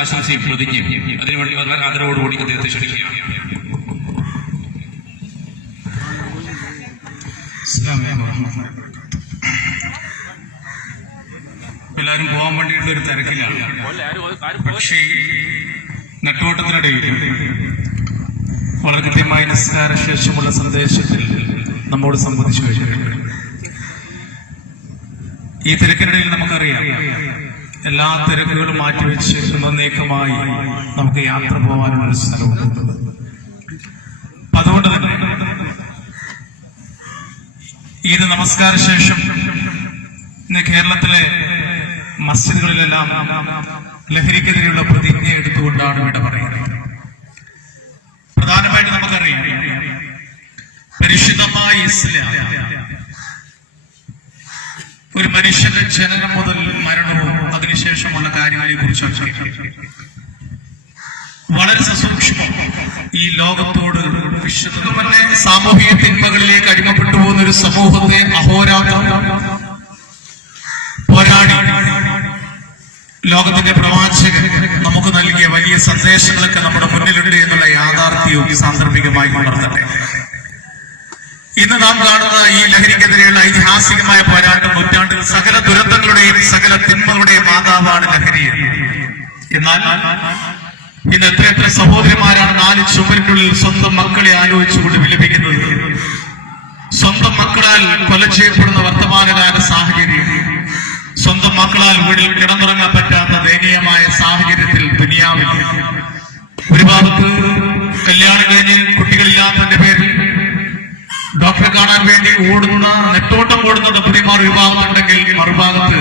ആശംസയും പ്രതിജ്ഞയും അതിനുവേണ്ടി വളരെ ആദരവോടുകൂടി അദ്ദേഹത്തെ ക്ഷണിക്കുകയാണ്. എല്ലാവരും പോകാൻ വേണ്ടിയിട്ട് ഒരു തിരക്കിലാണ്. പക്ഷേ നെട്ടോട്ടത്തിനിടയിൽ വളരെ കൃത്യമായ നിസ്കാര ശേഷമുള്ള സന്ദേശത്തിൽ നമ്മോട് സംബന്ധിച്ചു കഴിഞ്ഞിട്ടുണ്ട്. ഈ തിരക്കിനിടയിൽ നമുക്കറിയാം, എല്ലാ തിരക്കുകളും മാറ്റിവെച്ച് നീക്കമായി നമുക്ക് യാത്ര പോകാനുള്ള സ്ഥലമുണ്ട്. അതുകൊണ്ട് തന്നെ ഈദ് നമസ്കാര ശേഷം ഇന്ന് കേരളത്തിലെ മസ്ജിദുകളിലെല്ലാം ലഹരിക്കെതിരെയുള്ള പ്രതിജ്ഞ എടുത്തുകൊണ്ടാണ് ഇവിടെ പറയുന്നത്. പ്രധാനമായിട്ട് നമുക്കറിയാം, പരിശുദ്ധമായ ഇസ്ലാം ഒരു മനുഷ്യന്റെ ജനനം മുതൽ മരണവും അതിനുശേഷമുള്ള കാര്യങ്ങളെ കുറിച്ച് വളരെ സസൂക്ഷ്മം ഈ ലോകത്തോട് വിശുദ്ധമല്ലേ സാമൂഹിക തിന്മകളിലേക്ക് അടിമപ്പെട്ടു പോകുന്ന ഒരു സമൂഹത്തെ അഹോരാത്രം പോരാടി ലോകത്തിന്റെ പ്രവാചകൻ നമുക്ക് നൽകിയ വലിയ സന്ദേശങ്ങളൊക്കെ നമ്മുടെ മുന്നിലുണ്ട് എന്നുള്ള യാഥാർത്ഥ്യവും സാന്ദർഭികമായി ഉണർത്തട്ടെ. ഇന്ന് നാം കാണുന്ന ഈ ലഹരിക്കെതിരെയുള്ള ഐതിഹാസികമായ പോരാട്ടം നൂറ്റാണ്ടിൽ സകല ദുരന്തങ്ങളുടെയും സകല തിന്മകളുടെയും മാതാവാണ് ലഹരി. എന്നാൽ ഇന്ന് എത്രയെത്ര സഹോദരിമാരാണ് നാല് ചുമരിനുള്ളിൽ സ്വന്തം മക്കളെ ആലോചിച്ചുകൊണ്ട് വിലപിക്കുന്നത്. സ്വന്തം മക്കളാൽ കൊല ചെയ്യപ്പെടുന്ന വർത്തമാനകാല സാഹചര്യം, സ്വന്തം മക്കളാൽ വീട്ടിൽ കിടന്നുറങ്ങാൻ പറ്റാത്ത ദയനീയമായ സാഹചര്യത്തിൽ ദുനിയാവിൽ ഒരു ഭാഗത്ത് കല്യാണം കഴിഞ്ഞ് കുട്ടികളില്ലാത്തതിന്റെ പേരിൽ ഡോക്ടറെ കാണാൻ വേണ്ടി ഓടുന്ന നെട്ടോട്ടം ഓടുന്ന ദമ്പതിമാർ ഒരു ഭാഗത്തുണ്ടെങ്കിൽ മറുഭാഗത്ത്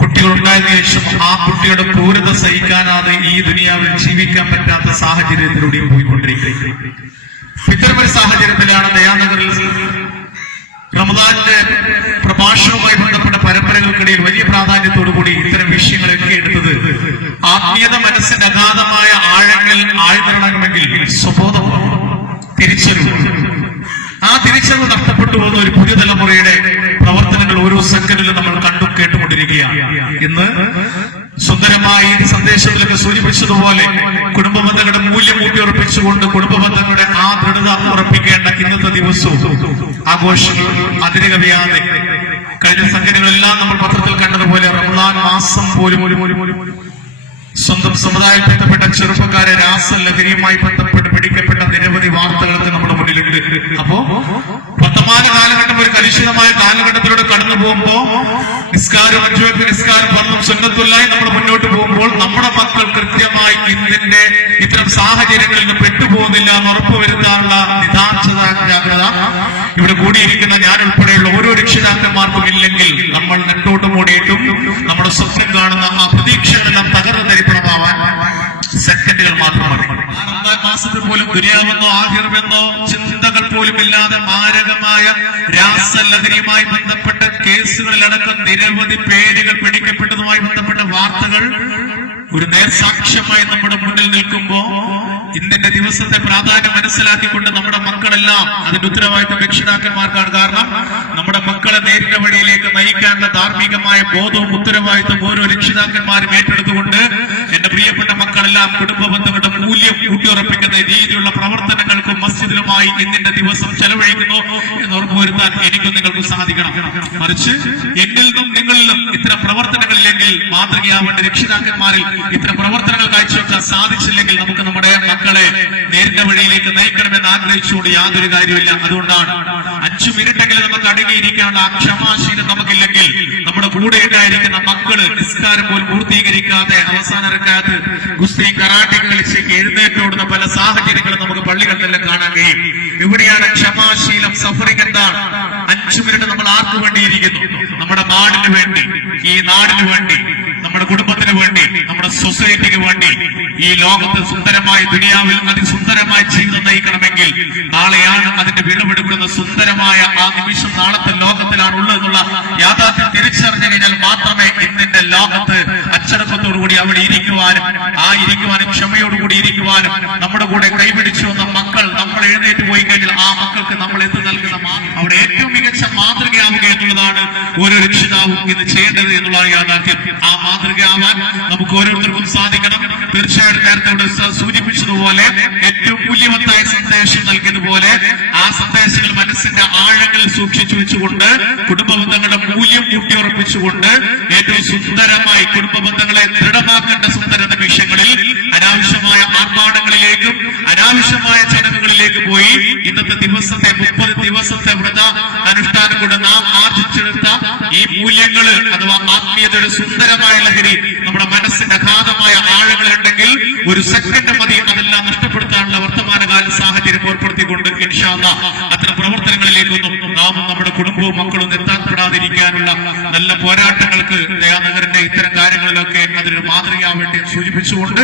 കുട്ടികളുണ്ടായതിനു ശേഷം ആ കുട്ടിയുടെ ക്രൂരത സഹിക്കാനാതെ ഈ ദുനിയാവിൽ ജീവിക്കാൻ പറ്റാത്ത സാഹചര്യത്തിലൂടെ പോയിക്കൊണ്ടിരിക്കുന്നത്. ഇത്തരമൊരു സാഹചര്യത്തിലാണ് ദയാനഗറിൽ റമദാനിന്റെ പ്രഭാഷണവുമായി ബന്ധപ്പെട്ട പരമ്പരകൾക്കിടയിൽ വലിയ പ്രാധാന്യത്തോടുകൂടി ഇത്തരം വിഷയങ്ങളൊക്കെ എടുത്തത്. ആത്മീയത മനസ്സിന്റെ അഗാധമായ ആഴങ്ങൾ ആഴ്ന്നിറങ്ങണമെങ്കിൽ സ്വബോധം തിരിച്ചറിവ്, ആ തിരിച്ചറിവ് നഷ്ടപ്പെട്ടു പോകുന്ന ഒരു പുതിയ തലമുറയുടെ പ്രവർത്തനങ്ങൾ ഓരോ സെക്കൻഡിലും നമ്മൾ കണ്ടും കേട്ടുകൊണ്ടിരിക്കുകയാണ്. ഇന്ന് സുന്ദരമായി ഈ സന്ദേശത്തിലൊക്കെ സൂചിപ്പിച്ചതുപോലെ കുടുംബ ബന്ധങ്ങളുടെ മൂല്യം ഊട്ടിയുറപ്പിച്ചുകൊണ്ട് കുടുംബ ബന്ധങ്ങളുടെ ആ ദൃഢത ഉറപ്പിക്കേണ്ട ഇന്നത്തെ ദിവസവും ആഘോഷങ്ങൾ അതിരുകവിയാതെ കഴിഞ്ഞ സംഘടനകളെല്ലാം നമ്മൾ പത്രത്തിൽ കണ്ടതുപോലെ റമദാൻ മാസം പോലും സ്വന്തം സമുദായത്തിൽപ്പെട്ട ചെറുപ്പക്കാരെ രാസലഹരിയുമായി ബന്ധപ്പെട്ട് പിടിക്കപ്പെട്ട നിരവധി വാർത്തകളൊക്കെ നമ്മുടെ മുന്നിലുണ്ട്. അപ്പോ വർത്തമാന കാലഘട്ടം ഒരു കലുഷിതമായ കാലഘട്ടത്തിലൂടെ കടന്നു പോകുമ്പോ നിസ്കാരം പറഞ്ഞും സുന്നത്തുല്ലായി നമ്മൾ മുന്നോട്ട് പോകുമ്പോൾ നമ്മുടെ മക്കൾ കൃത്യമായി ഇന്നിന്റെ ഇത്തരം സാഹചര്യങ്ങളിൽ നിന്ന് പെട്ടുപോകുന്നില്ല എന്ന് ഉറപ്പുവരുത്താനുള്ള നിതാന്തജാഗ്രത ഇവിടെ കൂടിയിരിക്കുന്ന ഞാൻ ഉൾപ്പെടെയുള്ള ഓരോ രക്ഷിതാക്കന്മാർക്കും ഇല്ലെങ്കിൽ നമ്മൾ നെട്ടോട്ട് മൂടിയിട്ടും നമ്മുടെ സ്വപ്നം കാണുന്ന ആ പ്രതീക്ഷകളെല്ലാം തകർന്നു തരിപ്പണമാവാൻ സെക്കൻഡുകൾ മാത്രം മതി. റമദാൻ മാസത്തിൽ പോലും ദുനിയാവെന്നോ ആഖിറമെന്നോ ചിന്തകൾ പോലും ഇല്ലാതെ മാരകമായ രാസലഹരിയുമായി ബന്ധപ്പെട്ട കേസുകളിലടക്കം നിരവധി പേരുകൾ പിടിക്കപ്പെട്ടതുമായി ബന്ധപ്പെട്ട വാർത്തകൾ ഒരു നേർസാക്ഷ്യമായി നമ്മുടെ മുന്നിൽ നിൽക്കുമ്പോ ഇന്നത്തെ ദിവസത്തെ പ്രാധാന്യം മനസ്സിലാക്കിക്കൊണ്ട് നമ്മുടെ മക്കളെല്ലാം അതിന്റെ ഉത്തരവാദിത്വം രക്ഷിതാക്കന്മാർക്കാണ്. കാരണം നമ്മുടെ മക്കളെ നേരിന്റെ വഴിയിലേക്ക് നയിക്കാനുള്ള ധാർമ്മികമായ ബോധവും ഉത്തരവാദിത്വം ഓരോ രക്ഷിതാക്കന്മാരും ഏറ്റെടുത്തുകൊണ്ട് എന്റെ പ്രിയപ്പെട്ട മക്കളെല്ലാം കുടുംബ ബന്ധങ്ങളുടെ മൂല്യം ഊട്ടിയുറപ്പിക്കുന്ന രീതിയിലുള്ള പ്രവർത്തനങ്ങൾക്കും മസ്ജിദിലുമായി ഇന്നിന്റെ ദിവസം ചെലവഴിക്കുന്നു എന്ന് ഉറപ്പുവരുത്താൻ എനിക്കും നിങ്ങൾക്കും സാധിക്കണം. മറിച്ച് എന്നിൽ നിന്നും നിങ്ങളിലും ഇത്തരം പ്രവർത്തനങ്ങളില്ലെങ്കിൽ മാതൃകയാവേണ്ട രക്ഷിതാക്കന്മാരിൽ ഇത്തരം പ്രവർത്തനങ്ങൾ കാഴ്ചവെക്കാൻ സാധിച്ചില്ലെങ്കിൽ നമുക്ക് നമ്മുടെ മക്കളെ നേരിന്റെ വഴിയിലേക്ക് നയിക്കണമെന്ന് ആഗ്രഹിച്ചുകൊണ്ട് യാതൊരു കാര്യമില്ല. അതുകൊണ്ടാണ് 5 മിനിറ്റെങ്കിലും നമുക്ക് അടങ്ങിയിരിക്കാനുള്ള ആ ക്ഷമാശീലം നമുക്കില്ലെങ്കിൽ നമ്മുടെ കൂടെ ഉണ്ടായിരിക്കുന്ന മക്കള് നിസ്കാരം പോലും പൂർത്തീകരിക്കാതെ അവസാന റക്അത്ത് ഗുസ്തി കറാട്ടെ കളിച്ച് എഴുന്നേറ്റോടുന്ന പല സാഹചര്യങ്ങളും നമുക്ക് പള്ളികളിലെല്ലാം കാണാൻ കഴിയും. എവിടെയാണ് ക്ഷമാശീലം? സഫറിംഗ് എന്താണ്? 5 മിനിറ്റ് നമ്മൾ ആർക്കു വേണ്ടിയിരിക്കുന്നു? നമ്മുടെ നാടിന് വേണ്ടി, ഈ നാടിന് വേണ്ടി, നമ്മുടെ കുടുംബത്തിന് വേണ്ടി, നമ്മുടെ സൊസൈറ്റിക്ക് വേണ്ടി, ഈ ലോകത്ത് സുന്ദരമായ ദുനിയാവിൽ അതിസുന്ദരമായ ജീവിതം നയിക്കണമെങ്കിൽ നാളെയാണ് അതിന്റെ വിളവെടുക്കുന്ന സുന്ദരമായ ആ നിമിഷം നാളത്തെ ലോകത്തിലാണ് ഉള്ളതെന്നുള്ള യാഥാർത്ഥ്യം തിരിച്ചറിഞ്ഞു കഴിഞ്ഞാൽ മാത്രമേ ഇന്നിന്റെ ലോകത്ത് അച്ചടക്കത്തോടുകൂടി അവിടെ ഇരിക്കുവാനും ആ ഇരിക്കുവാനും ക്ഷമയോടുകൂടി ഇരിക്കുവാനും നമ്മുടെ കൂടെ കൈപിടിച്ചു വന്ന മക്കൾ നമ്മൾ എഴുന്നേറ്റ് പോയി കഴിഞ്ഞാൽ ആ മക്കൾക്ക് നമ്മൾ എന്ത് നൽകുന്ന അവിടെ ഏറ്റവും മികച്ച മാതൃകയാവുക എന്നുള്ളതാണ് ഓരോ രക്ഷിതാവും ഇന്ന് ചെയ്യേണ്ടത് എന്നുള്ള യാഥാർത്ഥ്യം. ആ മാതൃകയാവാൻ നമുക്ക് ഓരോരുത്തർക്കും സാധിക്കണം. തീർച്ചയായിട്ടും നേരത്തെ ഇവിടെ സൂചിപ്പിച്ചതുപോലെ ഏറ്റവും മൂല്യവത്തായ സന്ദേശം നൽകിയതുപോലെ ആ സന്ദേശങ്ങൾ മനസ്സിന്റെ ആഴങ്ങളിൽ സൂക്ഷിച്ചു വെച്ചുകൊണ്ട് കുടുംബ ബന്ധങ്ങളുടെ മൂല്യം ഊട്ടിയുറപ്പിച്ചുകൊണ്ട് ഏറ്റവും സുന്ദരമായി കുടുംബ ബന്ധങ്ങളെ ദൃഢമാക്കേണ്ട സുന്ദര നിമിഷങ്ങളിൽ അനാവശ്യമായ ആർഭാടങ്ങളിലേക്കും അനാവശ്യമായ ചടങ്ങുകളിലേക്ക് പോയി ഇന്നത്തെ ദിവസത്തെ 30 ദിവസത്തെ വ്രത അനുഷ്ഠാനം കൊണ്ട് നാം ആർജിച്ചെടുത്ത ഈ മൂല്യങ്ങള് അഥവാ ആത്മീയതയുടെ സുന്ദരമായ ലഹരി നമ്മുടെ മനസ്സിന്റെ അഗാധമായ ആഴങ്ങളുണ്ടെങ്കിൽ ഒരു സെക്കൻഡ് മതി അതെല്ലാം നഷ്ടപ്പെടുത്താനുള്ള വർത്തമാനകാല സാഹചര്യം ഏർപ്പെടുത്തിക്കൊണ്ട് ഇൻഷാ അല്ലാഹ് അത്തരം പ്രവർത്തനങ്ങളിലേക്കൊന്നും നാമും നമ്മുടെ കുടുംബവും മക്കളും എത്താപ്പെടാതിരിക്കാനുള്ള നല്ല പോരാട്ടങ്ങൾക്ക് ദയാനഗറിന്റെ ഇത്തരം കാര്യങ്ങളിലൊക്കെ അതിനൊരു മാതൃകയാവേണ്ടി സൂചിപ്പിച്ചുകൊണ്ട്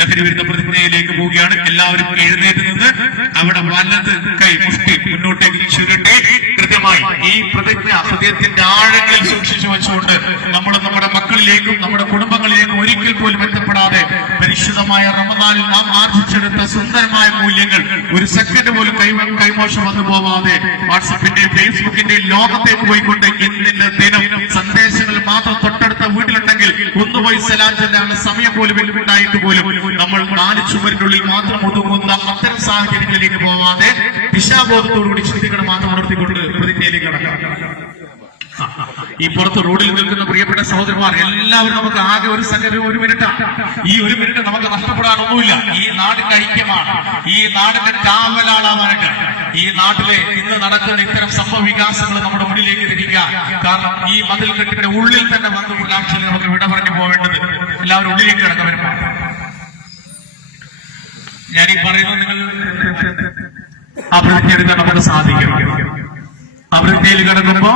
ലഹരി വിരുദ്ധ പ്രതിജ്ഞയിലേക്ക് പോവുകയാണ്. എല്ലാവരും എഴുന്നേറ്റ് നിന്ന് അവിടെ വലത് കൈ മുഷ്ടി മുന്നോട്ടേക്ക് ചുരുട്ടി കൃത്യമായി ഈ പ്രതിജ്ഞ ഹൃദയത്തിന്റെ ആഴങ്ങളിൽ സൂക്ഷിച്ചു വെച്ചുകൊണ്ട് നമ്മൾ നമ്മുടെ മക്കളിലേക്കും നമ്മുടെ കുടുംബങ്ങളിലേക്കും ഒരിക്കൽ പോലും എത്തപ്പെടാതെ പരിശുദ്ധമായ റമദാനിൽ നാം ആർജിച്ചെടുത്ത സുന്ദരമായ മൂല്യങ്ങൾ ഒരു സെക്കൻഡ് പോലും കൈമോശം വന്നു പോവാതെ വാട്സപ്പിന്റെയും ഫേസ്ബുക്കിന്റെയും ലോകത്തേക്ക് പോയിക്കൊണ്ട് ഇന്നിന്റെ ദിനം സന്ദേശങ്ങൾ മാത്രം തൊട്ടടുത്ത വീട്ടിലുണ്ടെങ്കിൽ ഒന്നുപോയി സലാം ചെല്ലാനുള്ള സമയം പോലും ഉണ്ടായിട്ട് പോലും നമ്മൾ 4 ചുമരിനുള്ളിൽ മാത്രം ഒതുങ്ങുന്ന അത്തരം സാഹചര്യങ്ങളിലേക്ക് പോവാതെ ദിശാബോധത്തോടുകൂടി ചിന്തിക്കണം മാത്രം ഉണർത്തിക്കൊണ്ട് പ്രതിജ്ഞയിലേക്ക് കടക്കാം. ഈ പുറത്ത് റോഡിൽ നിൽക്കുന്ന പ്രിയപ്പെട്ട സഹോദരന്മാർ എല്ലാവരും നമുക്ക് ആകെ ഒരു സെക്കൻഡ് 1 മിനിറ്റാണ്. ഈ 1 മിനിറ്റ് നമുക്ക് നഷ്ടപ്പെടാനൊന്നുമില്ല. ഈ നാടിന്റെ ഐക്യമാണ്, ഈ നാടിന്റെ കാവലാളാവാനായിട്ട് ഈ നാട്ടിലെ ഇന്ന് നടക്കുന്ന ഇത്തരം സംഭവ വികാസങ്ങൾ നമ്മുടെ ഉള്ളിലേക്ക് തിരിക്കുക. കാരണം ഈ മതിൽക്കെട്ടിന്റെ ഉള്ളിൽ തന്നെ വന്ന് പുലാംശം നമുക്ക് വിട പറഞ്ഞു പോവേണ്ടത്. എല്ലാവരും ഉള്ളിലേക്ക് കിടക്കാൻ ഞാനീ പറയുന്നത് നിങ്ങൾ ആ പ്രതിജ്ഞ എടുക്കാൻ നമുക്ക് സാധിക്കും. ആ പ്രതിജ്ഞയിൽ കിടക്കുമ്പോ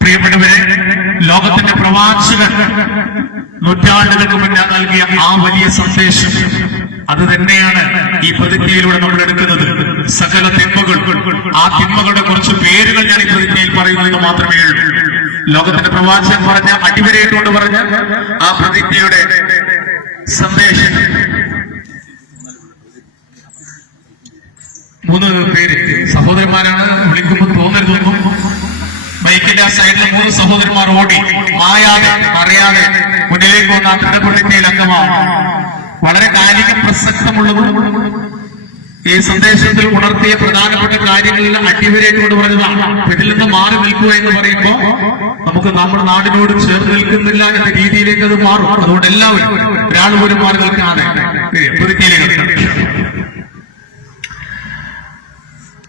പ്രിയപ്പെട്ടവരെ, ലോകത്തിന്റെ പ്രവാചകൻ നൂറ്റാണ്ടുകൾക്ക് മുന്നേ നൽകിയ ആ വലിയ സന്ദേശം അത് തന്നെയാണ് ഈ പ്രതിജ്ഞയിലൂടെ നമ്മൾ എടുക്കുന്നത്. സകല തിന്മകൾ, ആ തിന്മകളുടെ കുറച്ച് പേരുകൾ ഞാൻ ഈ പ്രതിജ്ഞയിൽ പറയുന്നത് മാത്രമേ ഉള്ളൂ. ലോകത്തിന്റെ പ്രവാചകൻ പറഞ്ഞ അടിവരയിട്ടുകൊണ്ട് പറഞ്ഞ ആ പ്രതിജ്ഞയുടെ സന്ദേശം 3 പേര് സഹോദരന്മാരാണ്. വിളിക്കുമ്പോൾ തോന്നരുതൊന്നും. ബൈക്കിന്റെ ആ സൈഡിൽ 3 സഹോദരന്മാർ ഓടി മായാതെ അറിയാതെ മുന്നിലേക്ക് വന്ന ദൃഢപ്രതിജ്ഞയിൽ അംഗമാണ്. വളരെ കാലിക പ്രസക്തമുള്ളതും ഈ സന്ദേശത്തിൽ ഉണർത്തിയ പ്രധാനപ്പെട്ട കാര്യങ്ങളിൽ അടിവരേറ്റുകൊണ്ട് പറഞ്ഞതാണ്. ഇതിൽ നിന്ന് മാറി നിൽക്കുക എന്ന് പറയുമ്പോൾ നമുക്ക് നമ്മുടെ നാടിനോട് ചേർന്ന് നിൽക്കുന്നില്ല എന്ന രീതിയിലേക്ക് അത് മാറും. അതുകൊണ്ട് എല്ലാവരും ഒരാൾ പോലും മാറി നിൽക്കാതെ പ്രതിജ്ഞയിലേക്ക്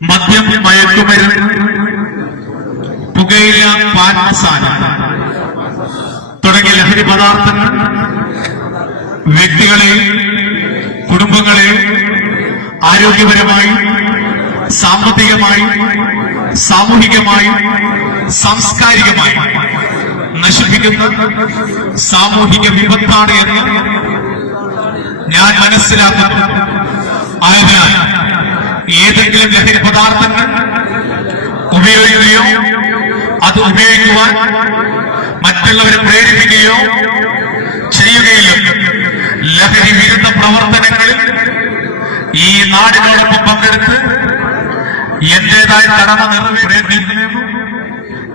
മദ്യം, മയക്കുമരുന്ന്, പുകയില, പാൻ മസാല തുടങ്ങിയ ലഹരി പദാർത്ഥങ്ങൾ വ്യക്തികളെയും കുടുംബങ്ങളെയും ആരോഗ്യപരമായും സാമ്പത്തികമായും സാമൂഹികമായും സാംസ്കാരികമായും നശിപ്പിക്കുന്ന സാമൂഹിക വിപത്താണ് എന്ന് ഞാൻ മനസ്സിലാക്കുന്നു. ആയതിനാൽ ഏതെങ്കിലും ലഹരി പദാർത്ഥങ്ങൾ ഉപയോഗിക്കുകയോ അത് ഉപയോഗിക്കുവാൻ മറ്റുള്ളവരെ പ്രേരിപ്പിക്കുകയോ ചെയ്യുകയില്ല. ലഹരി വിരുദ്ധ പ്രവർത്തനങ്ങളിൽ ഈ നാടിനോടൊപ്പം പങ്കെടുത്ത് എന്റേതായ കടമ നിറവേറ്റുമെന്ന്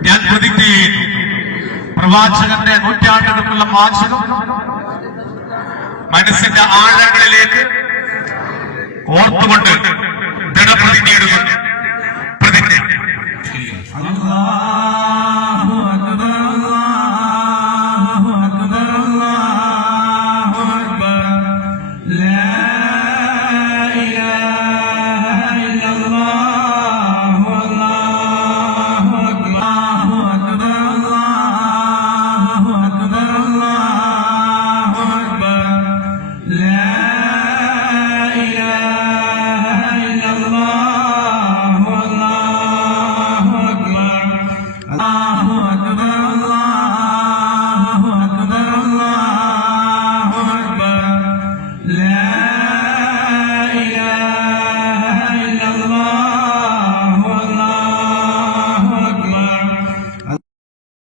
ഞാൻ പ്രതിജ്ഞ ചെയ്യുന്നു. പ്രവാചകന്റെ നൂറ്റാണ്ടുകൾക്കുള്ള വാചകം മനസ്സിന്റെ ആഴങ്ങളിലേക്ക് ഓർത്തുകൊണ്ട് ദൃഢപ്രതിജ്ഞ എടുക്കുന്നു. പ്രതിജ്ഞ. അല്ലാഹു അക്ബർ, അല്ലാഹു അക്ബർ, അല്ലാഹു അക്ബർ, ലാ